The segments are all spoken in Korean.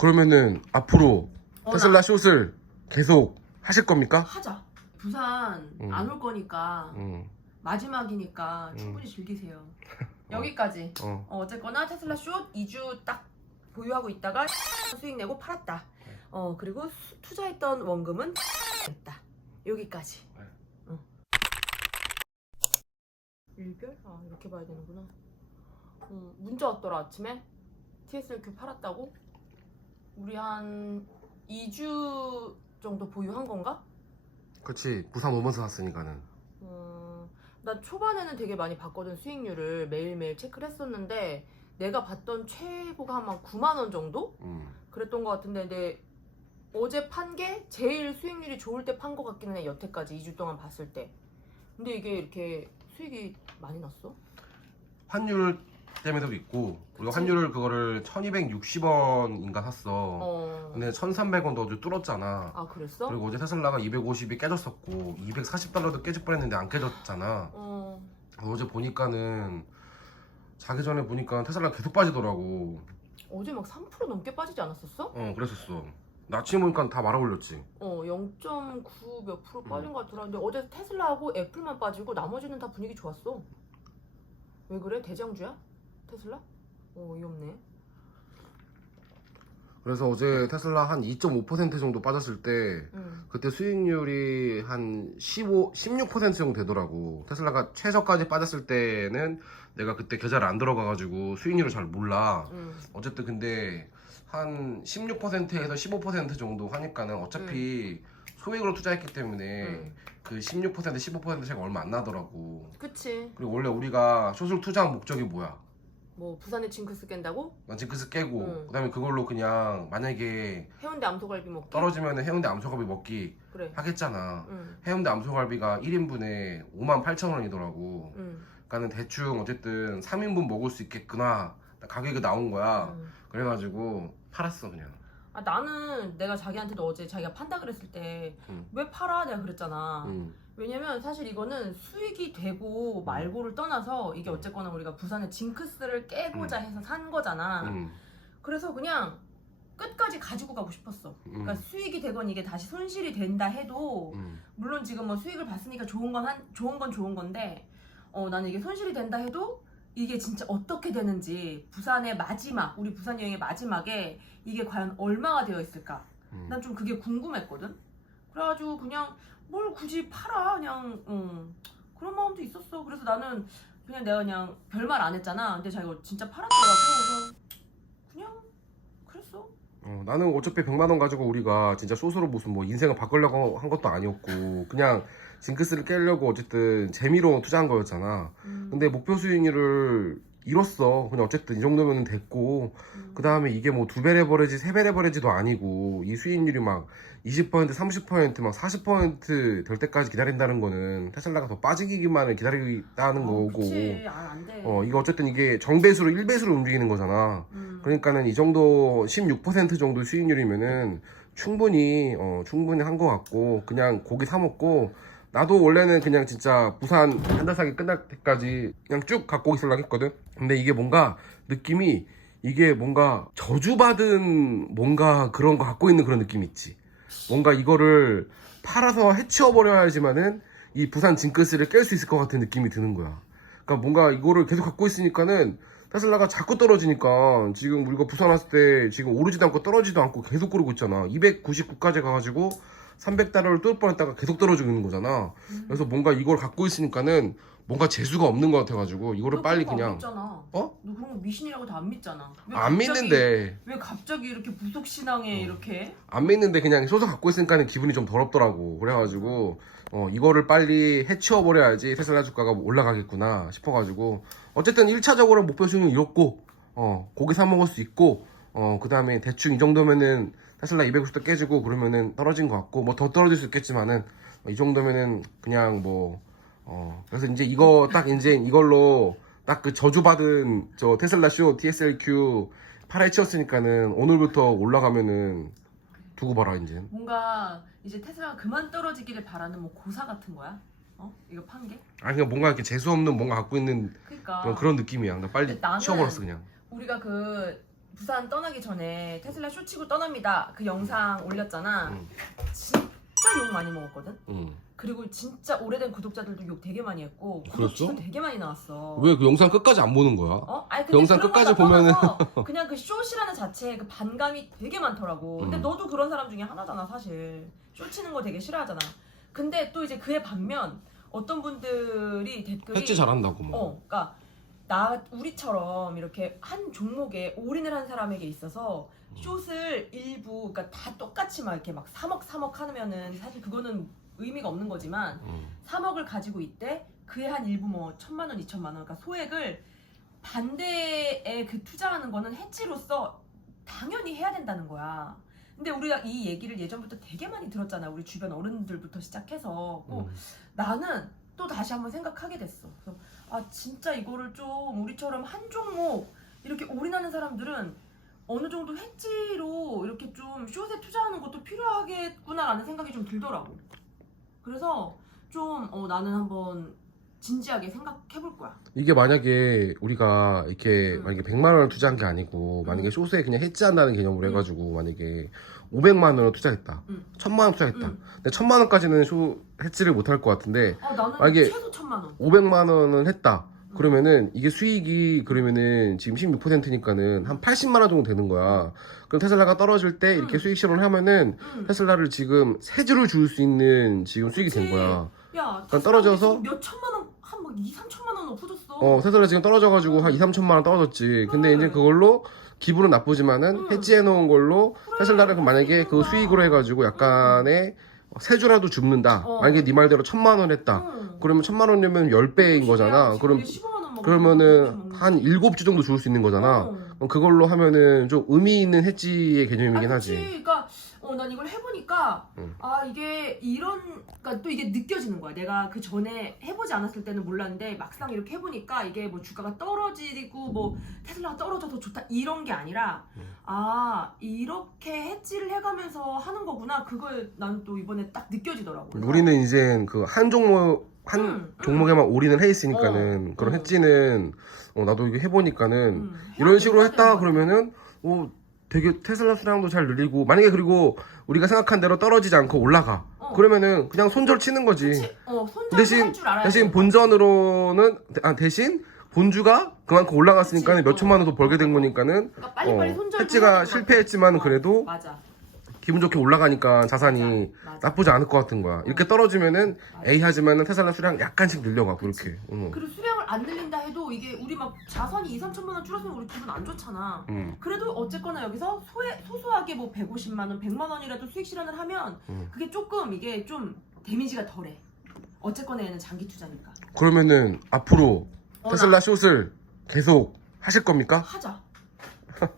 그러면은 앞으로 어, 테슬라 숏을 계속 하실 겁니까? 하자. 부산 음. 안 올 거니까 응. 마지막이니까 음. 충분히 즐기세요. 여기까지. 어. 어, 어 쨌거나 테슬라 숏 2주 딱 보유하고 있다가 수익 내고 팔았다. 네. 어 그리고 수- 투자했던 원금은 됐다. 여기까지. 네. 어. 일별? 아 이렇게 봐야 되는구나. 음, 문자 왔더라 아침에 TSLQ 팔았다고? 우리 한 2주 정도 보유한 건가? 그치 부산 오면서 샀으니까는 음, 난 초반에는 되게 많이 봤거든 수익률을 매일매일 체크를 했었는데 내가 봤던 최고가 한 9만 원 정도 음. 그랬던 것 같은데 근데 어제 판 게 제일 수익률이 좋을 때 판 것 같기는 해 여태까지 2주 동안 봤을 때 근데 이게 이렇게 수익이 많이 났어? 환율 때문에도 있고 우리가 그치? 환율을 그거를 1260원인가 샀어 어. 근데 1300원도 어제 뚫었잖아 아 그랬어? 그리고 어제 테슬라가 250이 깨졌었고 240달러도 깨질 뻔했는데 안 깨졌잖아 어. 어제 보니까는 자기 전에 보니까 테슬라 계속 빠지더라고 어제 막 3% 넘게 빠지지 않았었어? 어 그랬었어 나 아침에 보니까 다 말아 올렸지 어, 0.9 몇 프로 빠진 음. 것 같더라. 근데 어제 테슬라하고 애플만 빠지고 나머지는 다 분위기 좋았어. 왜 그래? 대장주야? 테슬라? 어, 어이없네. 그래서 어제 테슬라 한 2.5% 정도 빠졌을 때 응. 그때 수익률이 한 15, 16% 정도 되더라고. 테슬라가 최저까지 빠졌을 때는 내가 그때 계좌를 안 들어가가지고 수익률을 잘 몰라. 응. 어쨌든 근데 한 16%에서 15% 정도 하니까는 어차피 소액으로 투자했기 때문에 응. 그16% 15% 차이가 얼마 안 나더라고. 그치. 그리고 원래 우리가 숏을 투자한 목적이 뭐야? 뭐 부산에 징크스 깬다고? 난 징크스 깨고 응. 그다음에 그걸로 그냥 만약에 해운대 암소갈비 먹기? 떨어지면 해운대 암소갈비 먹기 그래. 하겠잖아. 응. 해운대 암소갈비가 1인분에 5만 8천 원이더라고. 응. 그러니까는 대충 어쨌든 3인분 먹을 수 있겠구나. 가격이 나온 거야. 응. 그래가지고 팔았어 그냥. 아, 나는 내가 자기한테도 어제 자기가 판다 그랬을 때 왜 응. 팔아? 내가 그랬잖아. 응. 왜냐면 사실 이거는 수익이 되고 말고를 떠나서 이게 어쨌거나 우리가 부산에 징크스를 깨고자 해서 산 거잖아. 응. 그래서 그냥 끝까지 가지고 가고 싶었어. 응. 그러니까 수익이 되건 이게 다시 손실이 된다 해도 응. 물론 지금 뭐 수익을 봤으니까 좋은 건 한, 좋은 건 좋은 건데 어 나는 이게 손실이 된다 해도 이게 진짜 어떻게 되는지 부산의 마지막 우리 부산 여행의 마지막에 이게 과연 얼마가 되어 있을까? 응. 난좀 그게 궁금했거든. 그래가지고 그냥 뭘 굳이 팔아 그냥 음, 그런 마음도 있었어. 그래서 나는 그냥 내가 그냥 별말 안 했잖아. 근데 자기가 진짜 팔았더라고. 그래서 그냥 그랬어. 어, 나는 어차피 100만 원 가지고 우리가 진짜 소스로 무슨 뭐 인생을 바꾸려고 한 것도 아니었고 그냥 징크스를 깨려고 어쨌든 재미로 투자한 거였잖아. 음, 근데 목표 수익률을 잃었어. 그냥 어쨌든 이 정도면 됐고 음. 그 다음에 이게 뭐 두 배 레버리지, 세 배 레버리지도 아니고 이 수익률이 막 20%, 30%, 막 40%될 때까지 기다린다는 거는 테슬라가 더 빠지기만을 기다리겠다는 어, 거고. 아. 어 이거 어쨌든 이게 정배수로 1배수로 움직이는 거잖아. 음. 그러니까는 이 정도 16% 정도 수익률이면은 충분히 어 충분히 한것 같고 그냥 고기 사 먹고 나도 원래는 그냥 진짜 부산 한 달 사기 끝날 때까지 그냥 쭉 갖고 있으려고 했거든. 근데 이게 뭔가 느낌이 이게 뭔가 저주받은 뭔가 그런 거 갖고 있는 그런 느낌 있지. 뭔가 이거를 팔아서 해치워버려야지만은 이 부산 징크스를 깰 수 있을 것 같은 느낌이 드는 거야. 그러니까 뭔가 이거를 계속 갖고 있으니까는 테슬라가 자꾸 떨어지니까 지금 우리가 부산 왔을 때 지금 오르지도 않고 떨어지도 않고 계속 그러고 있잖아. 299까지 가가지고 300달러를 뚫을 뻔했다가 계속 떨어지고 있는 거잖아. 음. 그래서 뭔가 이걸 갖고 있으니까는 뭔가 재수가 없는 것 같아가지고 이거를 너 빨리 그냥 믿잖아. 어? 너 그런 거 미신이라고 다 안 믿잖아. 왜 안 갑자기- 믿는데 왜 갑자기 이렇게 부속 신앙에 어. 이렇게? 안 믿는데 그냥 소소 갖고 있으니까는 기분이 좀 더럽더라고. 그래가지고 어 이거를 빨리 해치워 버려야지 테슬라 주가가 올라가겠구나 싶어가지고 어쨌든 1차적으로 목표 수익은 이렇고 어 고기 사 먹을 수 있고 어 그다음에 대충 이 정도면은 테슬라 250도 깨지고 그러면은 떨어진 것 같고 뭐 더 떨어질 수 있겠지만은 이 정도면은 그냥 뭐 어 그래서 이제 이거 딱 이제 이걸로 딱 그 저주받은 저 테슬라 쇼 TSLQ 팔에 치웠으니까는 오늘부터 올라가면은 두고 봐라 이제 뭔가 이제 테슬라가 그만 떨어지기를 바라는 뭐 고사 같은 거야? 어? 이거 판 게? 아니 그냥 뭔가 이렇게 재수 없는 뭔가 갖고 있는 그러니까 그런, 그런 느낌이야 그냥 빨리 근데 나는- 치워버렸어 그냥 우리가 그 부산 떠나기 전에 테슬라 쇼치고 떠납니다. 그 영상 올렸잖아. 음. 진짜 욕 많이 먹었거든. 응. 그리고 진짜 오래된 구독자들도 욕 되게 많이 했고 그랬어? 구독수도 되게 많이 나왔어. 왜 그 영상 끝까지 안 보는 거야? 어? 아니 그 영상 그런 끝까지 보면은- 떠나서 그냥 그 쇼시라는 자체에 그 반감이 되게 많더라고. 근데 음. 너도 그런 사람 중에 하나잖아 사실. 쇼 치는 거 되게 싫어하잖아. 근데 또 이제 그에 반면 어떤 분들이 댓글이 했지 잘한다고 뭐. 어, 그러니까 나 우리처럼 이렇게 한 종목에 올인을 한 사람에게 있어서 숏을 일부 그러니까 다 똑같이 막 이렇게 막 3억 3억 하면은 사실 그거는 의미가 없는 거지만 응. 3억을 가지고 있대 그의 한 일부 뭐 천만 원, 이천만 원, 그러니까 소액을 반대에 그 투자하는 거는 해지로서 당연히 해야 된다는 거야. 근데 우리가 이 얘기를 예전부터 되게 많이 들었잖아. 우리 주변 어른들부터 시작해서 꼭 응. 나는 또 다시 한번 생각하게 됐어. 그래서 아 진짜 이거를 좀 우리처럼 한 종목 이렇게 올인하는 사람들은 어느 정도 해지로 이렇게 좀 숏에 투자하는 것도 필요하겠구나라는 생각이 좀 들더라고. 그래서 좀 어, 나는 한번 진지하게 생각해 볼 거야. 이게 만약에 우리가 이렇게 음. 만약에 100만 원을 투자한 게 아니고 만약에 쇼스에 그냥 해지한다는 개념으로 음. 해가지고 만약에 500만 원을 투자했다. 음. 1000만 원 투자했다. 응. 근데 1000만 원까지는 쇼 해지를 못 할 것 같은데 아 나는 만약에 최소 천만 원. 500만 원은 했다. 음. 그러면은 이게 수익이 그러면은 지금 16%니까는 한 80만 원 정도 되는 거야. 그럼 테슬라가 떨어질 때 이렇게 음. 수익 실현을 하면은 응. 테슬라를 지금 세 주를 줄 수 있는 지금 수익이 된 그치. 거야. 야, 그러니까 떨어져서- 몇 천만 원, 한 막 2, 3천만 원 없어졌어. 어, 테슬라 지금 떨어져가지고 한 2, 3천만 원 떨어졌지. 근데 그래. 이제 그걸로 기분은 나쁘지만은 음. 해지해 놓은 걸로 그래, 테슬라를 그럼 만약에 그 거야. 수익으로 해가지고 약간의 세 주라도 줍는다. 어. 만약에 네 말대로 천만 원 했다. 응. 그러면 천만 원이면 10배인 거잖아. 그럼 우리 15만 원 먹는 그러면은 거한 7주 정도 줄 수 있는 거잖아. 어. 그걸로 하면은 좀 의미 있는 해지의 개념이긴 아, 하지. 그러니까 어, 난 이걸 해보 니까 응. 아 이게 이런 그러니까 또 이게 느껴지는 거야. 내가 그 전에 해보지 않았을 때는 몰랐는데 막상 이렇게 해보니까 이게 뭐 주가가 떨어지고 뭐 테슬라가 떨어져서 좋다 이런 게 아니라 응. 아 이렇게 해지를 해가면서 하는 거구나. 그걸 난 또 이번에 딱 느껴지더라고. 그래서 우리는 이제 그 한 종목 한 음, 종목에만 올인을 해 있으니까는 어, 그런 어. 해지는 어, 나도 이게 해보니까는 음, 이런 식으로 해야 했다 그러면은 어 되게 테슬라 수량도 잘 늘리고 만약에 그리고 우리가 생각한 대로 떨어지지 않고 올라가 어. 그러면은 그냥 손절 치는 거지 그치? 어, 손절 대신- 할줄 알아야 대신. 본전으로는 아 대신 본주가 그만큼 올라갔으니까 그치, 몇 어. 천만 원더 벌게 된 거니까는 그러니까 빨리빨리 어, 손절 해지가 실패했지만 그래도 맞아. 기분 좋게 올라가니까 자산이 맞아. 나쁘지 않을 것 같은 거야 이렇게 떨어지면은 맞아. A 하지만은 테슬라 수량 약간씩 늘려가 그렇게 응. 그리고 수량을 안 늘린다 해도 이게 우리 막 자산이 2, 3천만 원 줄었으면 우리 기분 안 좋잖아. 응. 그래도 어쨌거나 여기서 소에, 소소하게 뭐 150만 원, 100만 원이라도 수익 실현을 하면 음. 그게 조금 이게 좀 데미지가 덜해. 어쨌거나 얘는 장기 투자니까. 그러면은 앞으로 어, 테슬라 숏을 계속 하실 겁니까? 나 하자.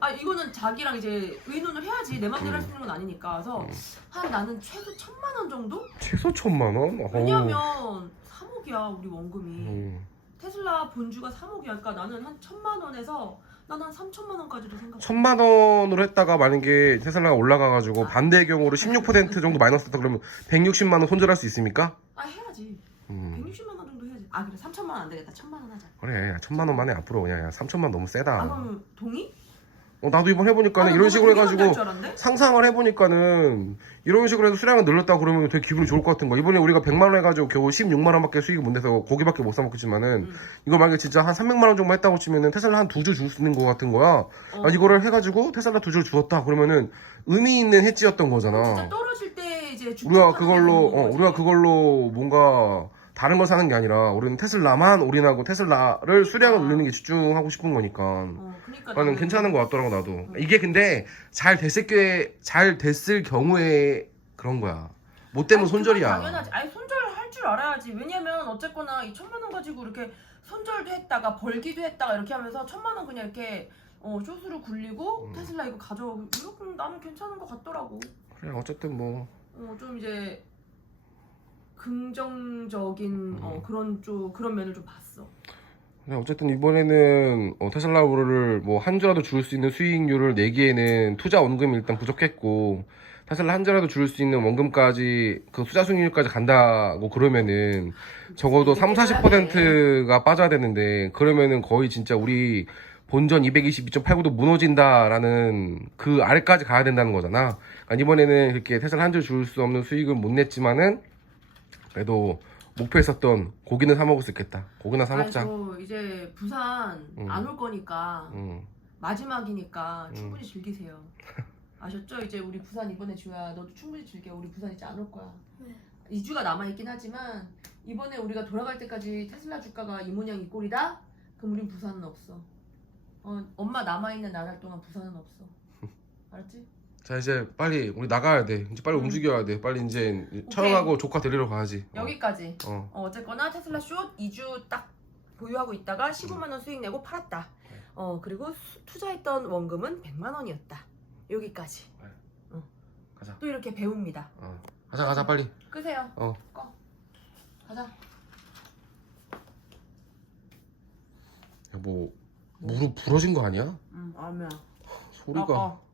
아 이거는 자기랑 이제 의논을 해야지 내 맘대로 할 수 있는 건 아니니까 그래서 한 나는 최소 천만 원 정도? 최소 천만 원? 어. 왜냐면 3억이야 우리 원금이 음. 테슬라 본주가 3억이야 그러니까 나는 한 천만 원에서 난한 3천만 원까지도 생각 천만 원으로 했다가 만약에 테슬라가 올라가가지고 아. 반대의 경우로 16% 정도 마이너스 됐다 그러면 160만 원 손절할 수 있습니까? 아 해야지 음. 160만 원 정도 해야지 아 그래 3천만 원 안 되겠다 천만 원 하자 그래 천만 원만 해 앞으로 그냥 3천만 너무 아 세다 그럼 동의? 어, 나도 이번 해보니까는 아, 이런 식으로 해가지고? 상상을 해보니까는 이런 식으로 해서 수량을 늘렸다 그러면 되게 기분이 좋을 것 같은 거야 이번에 우리가 100만 원 해가지고 겨우 16만 원밖에 수익이 못 내서 고기밖에 못 사 먹겠지만은 음. 이거 만약에 진짜 한 300만 원 정도 했다고 치면은 테슬라 한 두 주 줄 수 있는 것 같은 거야 어. 아, 이거를 해가지고 테슬라 두 줄 주었다 그러면은 의미 있는 해지였던 거잖아. 주식 우리가 그걸로 게 어. 우리가 그걸로 뭔가 다른 걸 사는 게 아니라 우리는 테슬라만 올인하고 테슬라를 수량을 올리는 게 집중하고 싶은 거니까. 어, 그러니까 나는 괜찮은 것 같더라고 나도. 이게 근데 잘 됐을 게 잘 됐을 경우에 그런 거야. 못 되면 아니, 그건 손절이야. 당연하지. 아니 손절할 줄 알아야지. 왜냐면 어쨌거나 이 천만 원 가지고 이렇게 손절도 했다가 벌기도 했다가 이렇게 하면서 천만 원 그냥 이렇게 어, 쇼스로 굴리고 음. 테슬라 이거 가져오고 이렇게 나는 괜찮은 것 같더라고. 그래 어쨌든 뭐 어, 좀 이제 긍정적인 어, 음. 그런 쪽 그런 면을 좀 봤어. 그냥 어쨌든 이번에는 어, 테슬라를 뭐한 주라도 줄수 있는 수익률을 내기에는 투자 원금이 일단 부족했고 테슬라 한 주라도 줄수 있는 원금까지 그 투자 수익률까지 간다고 그러면은 적어도 3, 40%가 빠져야 되는데 그러면은 거의 진짜 우리 본전 222.89도 무너진다라는 그 아래까지 가야 된다는 거잖아. 그러니까 이번에는 그렇게 테슬라 한줄줄수 없는 수익을 못 냈지만은 그래도 목표했었던 고기는 사 먹을 수 있겠다. 고기나 사 먹자. 아이고 이제 부산 음. 안 올 거니까 응. 마지막이니까 음. 충분히 즐기세요. 아셨죠? 이제 우리 부산 이번에 주야 너도 충분히 즐겨. 우리 부산 이제 안 올 거야. 네. 2주가 남아 있긴 하지만 이번에 우리가 돌아갈 때까지 테슬라 주가가 이 모양 이 꼴이다. 그럼 우린 부산은 없어. 어, 엄마 남아 있는 나날 동안 부산은 없어. 알았지? 자 이제 빨리 우리 나가야 돼. 이제 빨리 음. 움직여야 돼. 빨리 이제 촬영하고 조카 데리러 가야지. 어. 여기까지. 어. 어, 어 쨌거나 테슬라 숏 2주 딱 보유하고 있다가 15만 원 수익 내고 팔았다. 어 그리고 수- 투자했던 원금은 100만 원이었다. 여기까지. 가자. 또 이렇게 배웁니다. 어. 가자 가자 빨리. 끄세요. 어. 꺼. 가자. 야, 뭐 무릎 부러진 거 아니야? 응, 아니야. 소리가 어, 어.